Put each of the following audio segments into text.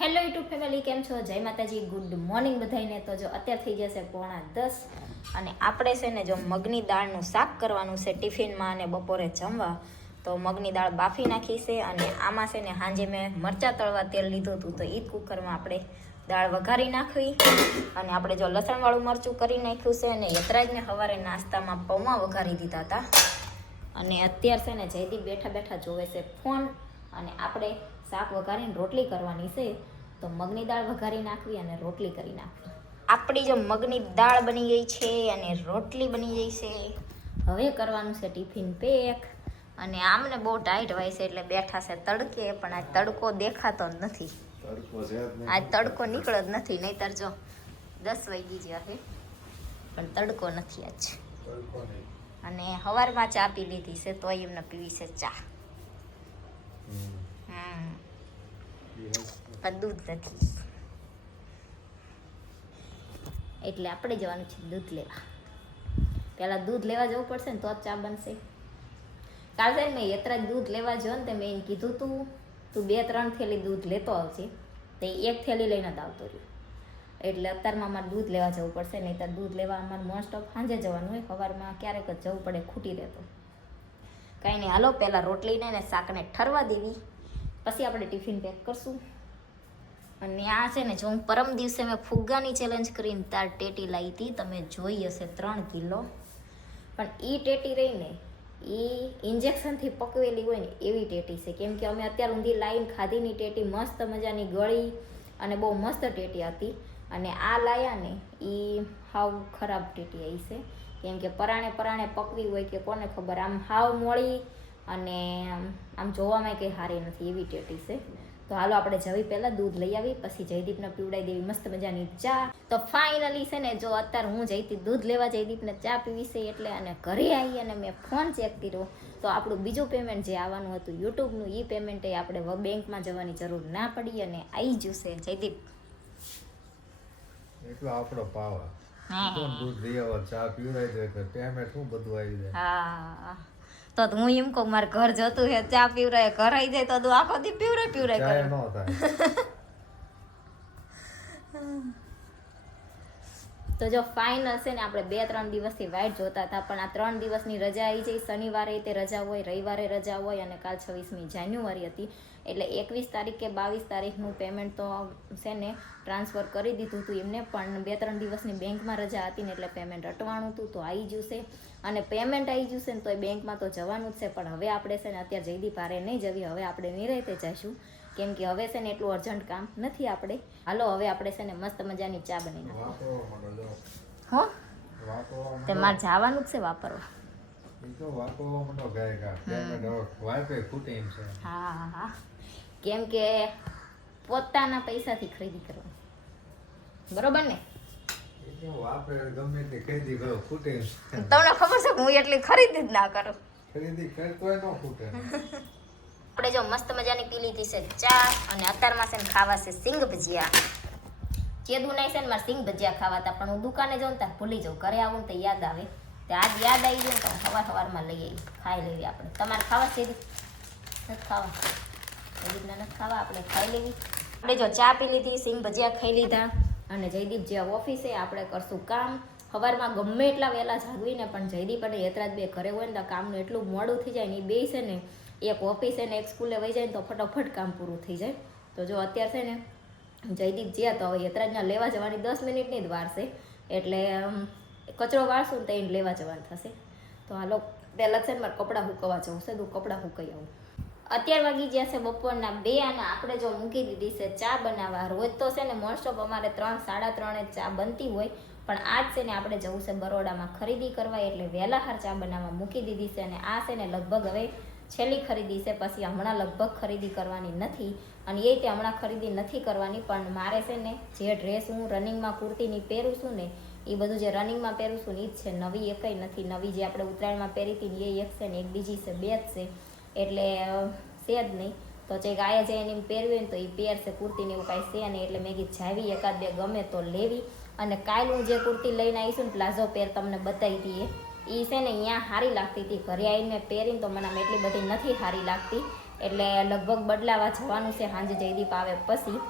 Hello YouTube family, કેમ છો? જય માતાજી, ગુડ મોર્નિંગ બધાને. તો જો અત્યારે થઈ જશે 9:45 અને આપણે છે ને જો મગની દાળનું શાક કરવાનું છે ટિફિનમાં અને બપોરે જમવા. તો મગની દાળ બાફી નાખી છે અને આમાં છે ને સાંજે મેં મરચાં તળવા તેલ લીધું હતું, તો એ જ કુકરમાં આપણે દાળ વઘારી નાખવી. અને આપણે જો લસણવાળું મરચું કરી નાખ્યું છે અને યતરાજને સવારે નાસ્તામાં પૌવા વઘારી દીધા હતા. અને અત્યારે છે ને જયદીપ બેઠા બેઠા જોવે છે ફોન અને આપણે શાક વઘારીને રોટલી કરવાની છે. તો મગની દાળ વઘારી નાખવી અને રોટલી કરી નાખવી. આપણી જો મગની દાળ બની ગઈ છે અને રોટલી બની ગઈ છે. હવે કરવાનું છે ટિફિન પેક. અને આમને બહુ ટાઈટ હોય છે એટલે બેઠા છે તડકે, પણ આ તડકો દેખાતો જ નથી. આજ તડકો નીકળ્યો જ નથી, નહીતર જો 10 વાગી ગયા છે પણ તડકો નથી આજ. અને સવારમાં ચા પી લીધી છે તોય એમને પીવી છે ચા. પણ દૂધ નથી એટલે આપણે જવાનું છે દૂધ લેવા. પહેલાં દૂધ લેવા જવું પડશે ને તો જ ચા બનશે. કાલ છે ને મેં યતરાજ દૂધ લેવા જો ને તે મેં એને કીધું તું 2-3 થેલી દૂધ લેતો આવજે, તે 1 થેલી લઈને જ આવતો રહ્યો. એટલે અત્યારમાં અમારે દૂધ લેવા જવું પડશે, નહીં તો દૂધ લેવા અમારે મોસ્ટ ઓફ સાંજે જવાનું હોય, સવારમાં ક્યારેક જ જવું પડે, ખૂટી રહેતો. કાંઈ નહીં, હાલો પહેલાં રોટલીને ને શાકને ઠરવા દેવી, પછી આપણે ટિફિન પેક કરશું. અને આ છે ને જો હું પરમ દિવસે મેં ફુગ્ગાની ચેલેન્જ કરીને તાર ટેટી લાવી હતી, તમે જોઈ હશે 3 કિલો. પણ એ ટેટી રહીને એ ઇન્જેક્શનથી પકવેલી હોય ને એવી ટેટી છે. કેમ કે અમે અત્યારે ઊંધી લાવીને ખાધીની ટેટી મસ્ત મજાની ગળી અને બહુ મસ્ત ટેટી હતી. અને આ લાયા ને એ હાવ ખરાબ ટેટી આવી છે. કેમ કે પરાણે પરાણે પકવી હોય કે કોને ખબર, આમ હાવ મોળી અને આમ જોવામાં કંઈ સારી નથી એવી ટેટી છે. તો હાલો આપણે જવી પહેલાં દૂધ લઈ આવી, પછી જયદીપને પીવડાવી દેવી મસ્ત મજાની ચા. તો ફાઇનલી છે ને જો અત્યારે હું જઈતી દૂધ લેવા, જયદીપને ચા પીવી છે એટલે. અને ઘરે આવી અને મેં ફોન ચેક કર્યો તો આપણું બીજું પેમેન્ટ જે આવવાનું હતું યુટ્યુબનું, એ પેમેન્ટ એ આપણે બેંકમાં જવાની જરૂર ના પડી અને આવી જશે. જયદીપ એટલો આપણો પાવર. દૂધ લઈ આવો, ચા પીવડાવી દે એટલે પેમેન્ટ શું બધું આવી જાય. હા, તો હું એમ કહું મારે ઘર જતું હે ચા પીવરાય, ઘર આવી જાય તો આખો દી પીવરાય કરે. ન થાય. તો જો ફાઇનલ છે ને આપણે 2-3 દિવસથી વાઇટ જોતા હતા, પણ આ 3 દિવસની રજા આવી જાય. શનિવારે તે રજા હોય, રવિવારે રજા હોય અને કાલ 26મી જાન્યુઆરી હતી. એટલે 21 તારીખ કે 22 તારીખનું પેમેન્ટ તો છે ને ટ્રાન્સફર કરી દીધું હતું એમને, પણ 2-3 દિવસની બેંકમાં રજા હતી ને એટલે પેમેન્ટ અટવાનું હતું. તો આવી જશે અને પેમેન્ટ આવી જશે ને તો એ બેંકમાં તો જવાનું જ છે. પણ હવે આપણે છે ને અત્યારે જયદીપ હારે નહીં જવી, હવે આપણે નિરાંતે જઈશું. કેમ કે હવે છે ને એટલું અર્જન્ટ કામ નથી આપણે. હાલો હવે આપણે છે ને મસ્ત મજાની ચા બની નાખીએ. હો તે મારે જવાનું જ છે વાપરવા. હા હા, કેમ કે પોતાના પૈસાથી ખરીદી કરવાની, બરોબર ને? તમને ખબર છે હું એટલી ખરીદી જ ના કરું. આપણે જો મસ્ત મજાની પી લીધી છે ચા અને અત્યારમાં છે ને ખાવા છે સિંગ ભજીયા. ચેદું નહીં છે ને મારે સિંગ ભજીયા ખાવા હતા, પણ હું દુકાને જાઉં ત્યાં ભૂલી જાઉં, ઘરે આવું ને તો યાદ આવે. તો આજ યાદ આવી જાય ને તો સવારમાં લઈ આવી, ખાઈ લેવી આપણે. તમારે ખાવા છે? નથી ખાવા? જયદીપને નથી ખાવા, આપણે ખાઈ લેવી. આપણે જો ચા પી લીધી, સિંગ ભજીયા ખાઈ લીધા અને જયદીપ જે ઓફિસે આપણે કરશું કામ. સવારમાં ગમે એટલા વહેલા જાગવીને પણ જયદીપ અને યતરાજ બે ઘરે હોય ને તો કામનું એટલું મોડું થઈ જાય ને. એ બે છે ને એક ઓફિસે ને એક સ્કૂલે વહી જાય ને તો ફટાફટ કામ પૂરું થઈ જાય. તો જો અત્યારે છે ને જયદીપ જ્યાં તો હવે યતરાજના લેવા જવાની 10 મિનિટની જ વાર છે. એટલે કચરો વાળશું ને તો એને લેવા જવાનું થશે. તો હાલો પહેલાં છે ને મારે કપડાં સૂકવવા જવું છે, તો કપડાં સૂકવી આવું. અત્યાર વાગી ગયા છે બપોરના 2 અને આપણે જો મૂકી દીધી છે ચા બનાવવા. રોજ તો છે ને મોસ્ટ ઓફ અમારે 3-3:30 ચા બનતી હોય, પણ આજ છે ને આપણે જવું છે બરોડામાં ખરીદી કરવા, એટલે વહેલા હાર ચા બનાવવા મૂકી દીધી છે. અને આ છે ને લગભગ હવે છેલ્લી ખરીદી છે, પછી હમણાં લગભગ ખરીદી કરવાની નથી. અને એ તે હમણાં ખરીદી નથી કરવાની, પણ મારે છે ને જે ડ્રેસ હું રનિંગમાં કુર્તીની પહેરું છું ને એ બધું જે રનિંગમાં પહેરું છું ને એ જ છે, નવી એકઈ નથી. નવી જે આપણે ઉત્તરાયણમાં પહેરી હતી ને એ એક છે ને એક બીજી છે, 2 જ છે, એટલે છે જ નહીં. તો જે ગાયા જાય એને પહેરવી હોય ને તો એ પહેરશે, કુર્તીને એવું કાંઈ છે નહીં. એટલે મેં કીધું જાવી 1-2 ગમે તો લેવી. અને કાલ હું જે કુર્તી લઈને આવીશું ને પ્લાઝો પેર તમને બતાવી દઈએ, એ છે ને અહીંયા સારી લાગતી હતી. ઘરે આવીને પહેરીને તો મને આમ એટલી બધી નથી સારી લાગતી, એટલે લગભગ બદલાવા જવાનું છે સાંજે જયદીપ આવે પછી.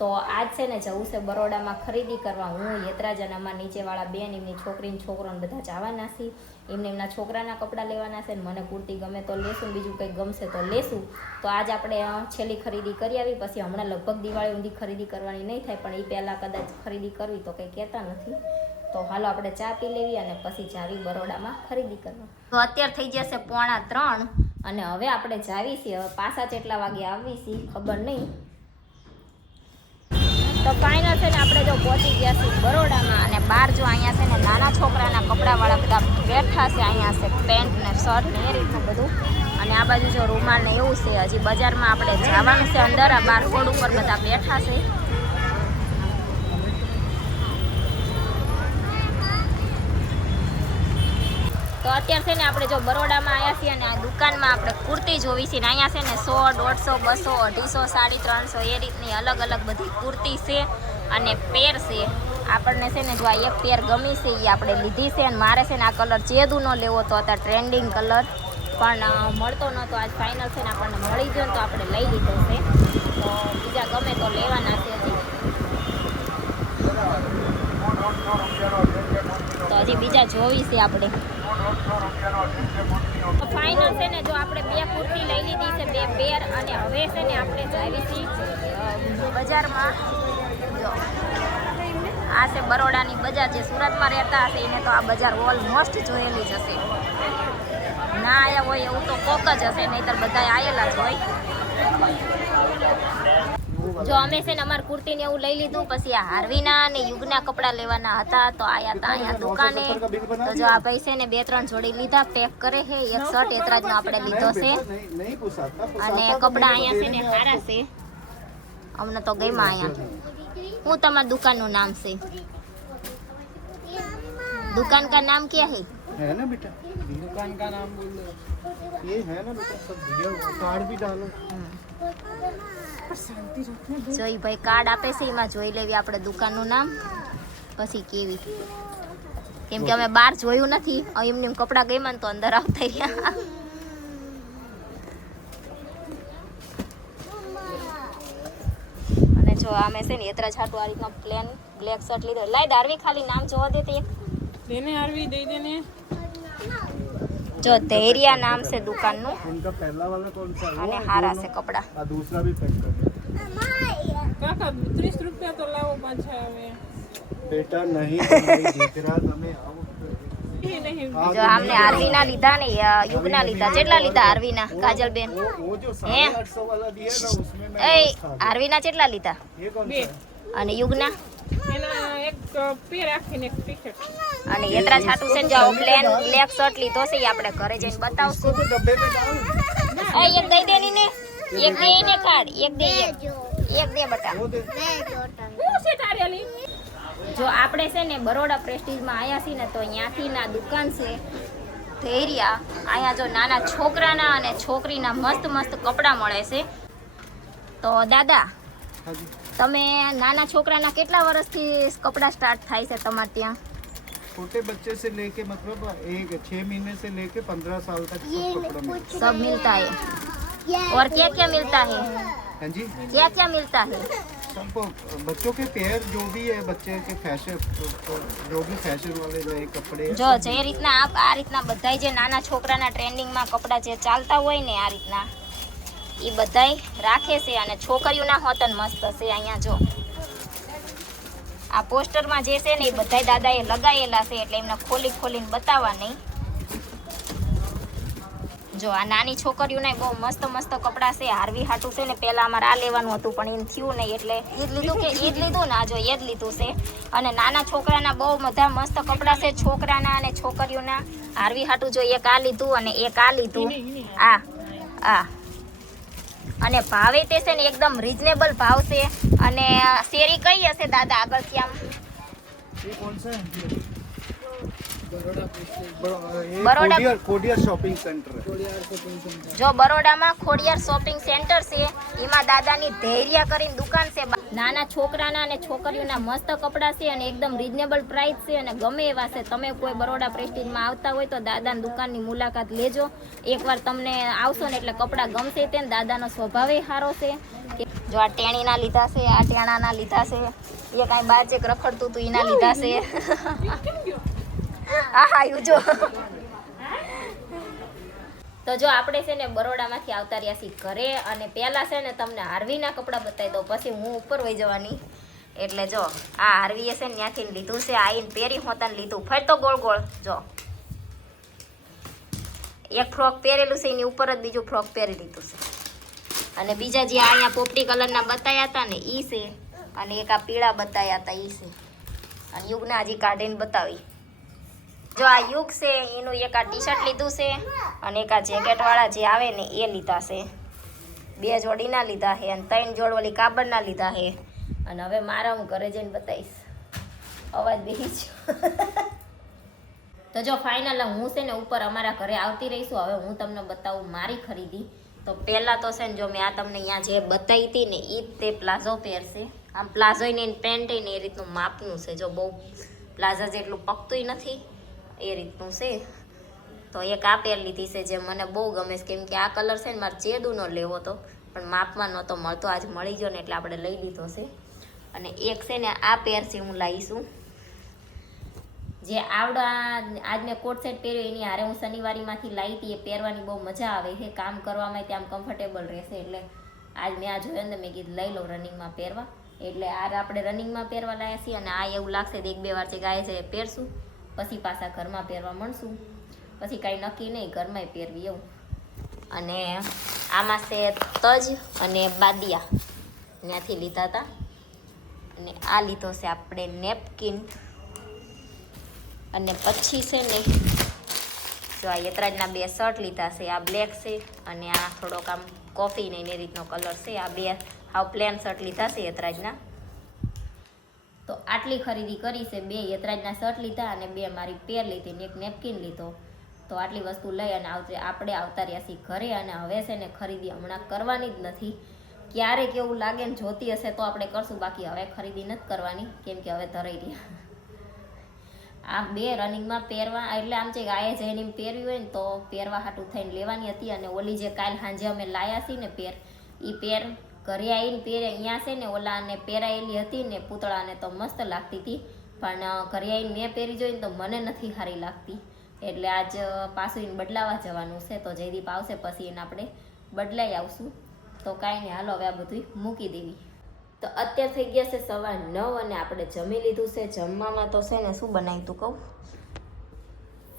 તો આજ છે ને જવું છે બરોડામાં ખરીદી કરવા. હું યતરાજ અને અમારા નીચેવાળા બેન, એમની છોકરીને છોકરોને બધા જવાના છીએ. એમના છોકરાના કપડાં લેવાના છે ને મને કુર્તી ગમે તો લેશું, બીજું કંઈ ગમશે તો લેશું. તો આજ આપણે છેલ્લી ખરીદી કરી આવી. પછી હમણાં લગભગ દિવાળી ઊંધી ખરીદી કરવાની નહીં થાય, પણ એ પહેલાં કદાચ ખરીદી કરવી તો કંઈ કહેતા નથી. તો હાલો આપણે ચા પી લેવી અને પછી જાવી બરોડામાં ખરીદી કરવા. તો અત્યારે થઈ જશે 2:45 અને હવે આપણે જાવી છીએ. હવે પાછા કેટલા વાગે આવી છીએ ખબર નહીં. તો ફાઇનલ છે ને આપણે જો પહોંચી ગયા છીએ બરોડામાં. અને બહાર જો અહીંયા છે ને નાના છોકરાના કપડાવાળા બધા બેઠા છે. અહીંયા છે પેન્ટ ને શર્ટ ને એ રીતનું બધું. અને આ બાજુ જો રૂમાલ ને એવું છે. હજી બજારમાં આપણે જવાનું છે અંદર. આ બાર રોડ ઉપર બધા બેઠા છે. તો અત્યારે છે ને આપણે જો બરોડામાં આવ્યા છીએ અને આ દુકાનમાં આપણે કુર્તી જોવી છે. ને અહીંયા છે ને 100, 150, 200, 250, 350 એ રીતની અલગ અલગ બધી કુર્તી છે અને પેર છે. આપણને છે ને જો આ એક પેર ગમી છે એ આપણે લીધી છે. અને મારે છે ને આ કલર ચેદું ન લેવો તો અત્યારે ટ્રેન્ડિંગ કલર પણ મળતો નહોતો. આજ ફાઇનલ છે ને આપણને મળી ગયો તો આપણે લઈ લીધો છે. તો બીજા ગમે તો લેવાના છે હજી. તો હજી બીજા જોવી છે આપણે. ફાઇનલ છે ને જો આપણે 2 કુર્તી લઈ લીધી છે, 2 પેર. અને હવે છે ને આપણે જાવી છીએ બજારમાં. જો આ છે બરોડાની બજાર. જે સુરતમાં રહેતા હશે એને તો આ બજાર ઓલમોસ્ટ જોયેલી જ હશે. ના આયા હોય એવું તો કોક જ હશે, નહીંતર બધા આયેલા જ હોય. જો અમે છે ને અમારી કુર્તીને એવું લઈ લીધું. પછી આ હાર્વીના અને યુગના કપડાં લેવાના હતા તો આયા હતા અહીંયા દુકાને. તો જો આ ભાઈ છે ને 2-3 જોડી લીધા, પેક કરે છે. એક શર્ટ એતરાજનો આપણે લીધો છે. અને કપડાં અહીંયા છે ને સારા છે, અમને તો ગમ્યા અહીંયા. હું તમારી દુકાનનું નામ છે? दुकान का नाम क्या है ना बेटा, दुकान का नाम बोल दो. ये है ना बेटा, सब दिया हुआ कार्ड भी डालो. જોઈ ભાઈ કાર્ડ આપે છે, એમાં જોઈ લેવી આપણે દુકાનનું નામ પછી કેવી. કેમ કે અમે બહાર જોયું નથી, એમને કપડાં ગમ્યા તો અંદર આવતા રહ્યા. અને જો અમે છે ને એતરા છાટું આ રીતના પ્લેન બ્લેક શર્ટ લીધો. લાઈ દારવી ખાલી નામ જોવા દે. એક देने आरवी दे देने. जो धैर्या नाम से दुकान नु. इनका पहला वाला कौन सा है? અને હારા છે કપડા. आ दूसरा भी पैक कर दो. काका 30 रुपया तो लाओ पाछा આવે. बेटा नहीं नहीं देख रहा તમે આવો. એ નહીં જો આમને આરવીના લીધા ને યુગના લીધા. કેટલા લીધા આરવીના કાજલ બેન? वो जो 850 वाला दिया ना उसमें मैं એ આરવીના કેટલા લીધા? ये कौन બે. सा है? અને યુગના? એના એક પેર રાખીને એક ટી-શર્ટ. અને એતરા છાટું છે ને જો પ્લેન બ્લેક શર્ટ લીધો છે, એ આપણે ઘરે જઈને બતાવશું. तो डब्बे में डाल. એ એક દઈ દેની ને, એક દે એને કાઢ, એક દે એક દે બટા. वो दे. હું છે તારેલી? જો આપણે છે ને બરોડા પ્રેસ્ટીજમાં આવ્યા છીએ ને, તો અહીંયાથી ના દુકાન છે ધૈર્યા. અહીંયા જો નાના છોકરાના અને છોકરીના મસ્ત મસ્ત કપડાં મળે છે. તો દાદા, हाँ जी. તમે નાના છોકરાના કેટલા વર્ષથી કપડાં સ્ટાર્ટ થાય છે તમારે ત્યાં? छोटे बच्चे से लेके मतलब एक 6 महीने से लेके 15 साल तक सब कपड़ा मिलता सब मिलता है और क्या क्या मिलता है? है. हाँ जी. क्या क्या मिलता है? सबको बच्चों के पेयर जो भी है, बच्चे के फैशन जो भी फैशन वाले नए कपड़े. જો જે રીતના આ રીતના બધાય જે નાના છોકરાના ટ્રેન્ડિંગમાં કપડાં જે ચાલતા હોય ને, આ રીતના એ બધાય રાખે છે. અને છોકરીઓના હોતન મસ્ત છે. અહીંયા જો આ પોસ્ટરમાં જે છે ને એ બધાય દાદાએ લગાવેલા છે, એટલે એમને ખોલી ખોલીને બતાવવા નહીં. જો આ નાની છોકરીઓના બહુ મસ્ત મસ્ત કપડાં છે. હાર્વી હાટું છે ને, પહેલાં અમારે આ લેવાનું હતું પણ એમ થયું નહીં, એટલે એ જ લીધું. કે એ જ લીધું ને, આ જો એ જ લીધું છે. અને નાના છોકરાના બહુ બધા મસ્ત કપડાં છે, છોકરાના અને છોકરીઓના. હાર્વી હાટું જો એક આ લીધું અને એક આ લીધું. આ અને ભાવે તે છે ને એકદમ રીઝનેબલ ભાવ છે. અને શેરી કઈ હશે દાદા આગળથી આમ? ये कौन सा है? બરોડા કોડિયર શોપિંગ સેન્ટર જો બરોડામાં ખોડિયાર શોપિંગ સેન્ટર છે એમાં દાદાની ધૈર્ય કરીને દુકાન છે નાના છોકરાના અને છોકરીઓના મસ્ત કપડાં છે અને એકદમ રીઝનેબલ પ્રાઇસ છે અને ગમે એવા છે. તમે કોઈ બરોડા પ્રેસ્ટીજમાં આવતા હોય તો દાદાની દુકાનની મુલાકાત લેજો. એકવાર તમને આવશો ને એટલે કપડાં ગમશે તે દાદાનો સ્વભાવે સારો છે. જો આ ટેણીના લીધા છે, આ ટેણાના લીધા છે, એ કાંઈ બાર ચેક રખડતું હતું એના લીધા છે. હા આવ્યું જો. તો જો આપણે છે ને બરોડામાંથી આવતા રહ્યા છીએ ઘરે અને પહેલાં છે ને તમને હાર્વીના કપડાં બતાવી દઉં પછી હું ઉપર વહી જવાની. એટલે જો આ હાર્વીએ છે ને ત્યાંથી લીધું છે, આઈને પહેરી હોતાને લીધું ફરતો ગોળ ગોળ. જો એક ફ્રોક પહેરેલું છે એની ઉપર જ બીજું ફ્રોક પહેરી લીધું છે અને બીજા જે અહીંયા પોપટી કલરના બતાવ્યા હતા ને એ છે અને એક આ પીળા બતાવ્યા હતા એ છે અને યુગના હજી કાઢીને બતાવી. જો આ યુગ છે એનું એક આ ટી શર્ટ લીધું છે અને એક આ જેકેટવાળા જે આવે ને એ લીધા છે. 2 જોડીના લીધા છે અને 3 જોડ ઓલી કાબડના લીધા છે. અને હવે મારા હું ઘરે જઈને બતાવીશ. અવાજ બેસી ગયો. તો જો ફાઇનલ હું છે ને ઉપર અમારા ઘરે આવતી રહીશું. હવે હું તમને બતાવું મારી ખરીદી. તો પહેલાં તો છે ને જો મેં આ તમને અહીંયા જે બતાવી હતી ને એ તે પ્લાઝો પહેરશે. આમ પ્લાઝોને પેન્ટ ને એ રીતનું માપનું છે. જો બહુ પ્લાઝા જેટલું પકતુંય નથી એ રીતનું છે. તો એક આ પહેર લીધી છે જે મને બહુ ગમે છે કેમ કે આ કલર છે ને મારે ચેદુનો લેવો હતો પણ માપમાં નહોતો મળતો. આજ મળી ગયો ને એટલે આપણે લઈ લીધો છે. અને એક છે ને આ પહેર છે હું લાવીશું જે આવડા આજ મેં કોટ સેટ પહેર્યો એની હારે હું શનિવારીમાંથી લાવી હતી. એ પહેરવાની બહુ મજા આવે છે, કામ કરવામાં ત્યાં કમ્ફર્ટેબલ રહેશે. એટલે આજ મેં આ જોયો ને મેં કીધું લઈ લો રનિંગમાં પહેરવા. એટલે આ આપણે રનિંગમાં પહેરવા લાવ્યા છીએ અને આ એવું લાગશે તો 1-2 વાર જે ગાય છે એ પહેરશું પછી પાછા ઘરમાં પહેરવા મળશું. પછી કાંઈ નક્કી નહીં, ઘરમાં પહેરવી એવું. અને આમાં છે તજ અને બાદિયા ત્યાંથી લીધા હતા. અને આ લીધો છે આપણે નેપકિન. અને પછી છે ને જો આ યતરાજના 2 શર્ટ લીધા છે. આ બ્લેક છે અને આ થોડોક આમ કોફી ને એ રીતનો કલર છે. આ 2 હાવ પ્લેન શર્ટ લીધા છે યતરાજના. તો આટલી ખરીદી કરી છે. 2 યતરાજના શર્ટ લીધા અને 2 મારી પેર લીધી ને એક નેપકિન લીધો. તો આટલી વસ્તુ લઈ અને આપણે આવતા રહ્યા છીએ ઘરે. અને હવે છે ને ખરીદી હમણાં કરવાની જ નથી. ક્યારેક એવું લાગે ને જોતી હશે તો આપણે કરશું, બાકી હવે ખરીદી નથી કરવાની કેમ કે હવે ધરાઈ રહ્યા. આ 2 રનિંગમાં પહેરવા એટલે આમ છે ગાયે જઈને પહેરવી હોય ને તો પહેરવા હાટું થઈને લેવાની હતી. અને ઓલી જે કાલ સાંજે અમે લાયા છીએ ને પેર એ પેર ઘરે આવીને પહેરે અહીંયા છે ને ઓલાને પહેરાયેલી હતી ને પૂતળાને તો મસ્ત લાગતી હતી પણ ઘરે આવીને મેં પહેરી જોઈને તો મને નથી સારી લાગતી. એટલે આજ પાછું એને બદલાવા જવાનું છે. તો જયદીપ આવશે પછી એને આપણે બદલાઈ આવશું. તો કાંઈ નહીં, હાલો હવે આ બધું મૂકી દેવી. તો અત્યારે થઈ ગયા છે 9:15 અને આપણે જમી લીધું છે. જમવામાં તો છે ને શું બનાવ્યું તું કહું?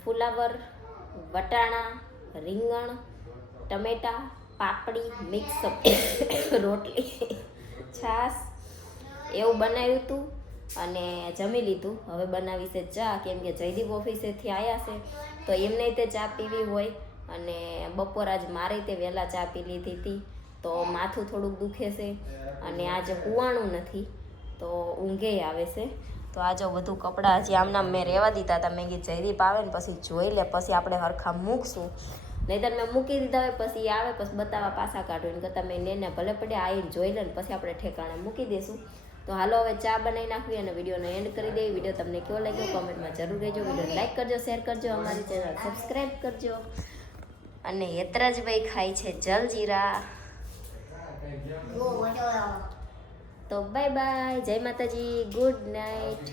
ફુલાવર, વટાણા, રીંગણ, ટમેટા, પાપડી, મિક્સ રોટલી, છાશ એવું બનાવ્યું હતું અને જમી લીધું. હવે બનાવી છે ચા કેમ કે જયદીપ ઓફિસેથી આવ્યા છે તો એમને તે ચા પીવી હોય. અને બપોર આજ મારે તે વહેલા ચા પી લીધી હતી તો માથું થોડુંક દુખે છે અને આજે કુવાણું નથી તો ઊંઘે આવે છે. તો આ જો બધું કપડાં હજી આમના મેં રહેવા દીધા હતા. મેં કીધું જયદીપ આવે ને પછી જોઈ લે પછી આપણે હરખા મૂકશું. નહીંતર મેં મૂકી દીધા હોય પછી આવે પછી બતાવવા પાછા કાઢું એને કરતાં મેં ને ભલે પડે આવીને જોઈ લે ને પછી આપણે ઠેકાણે મૂકી દઈશું. તો હાલો હવે ચા બનાવી નાખવી અને વિડીયોનો એન્ડ કરી દેવી. વિડીયો તમને કેવો લાગ્યો કોમેન્ટમાં જરૂર કહેજો. વિડીયો લાઈક કરજો, શેર કરજો, અમારી ચેનલ સબસ્ક્રાઈબ કરજો. અને યતરાજભાઈ ખાય છે જલજીરા. તો બાય બાય, જય માતાજી, ગુડ નાઇટ.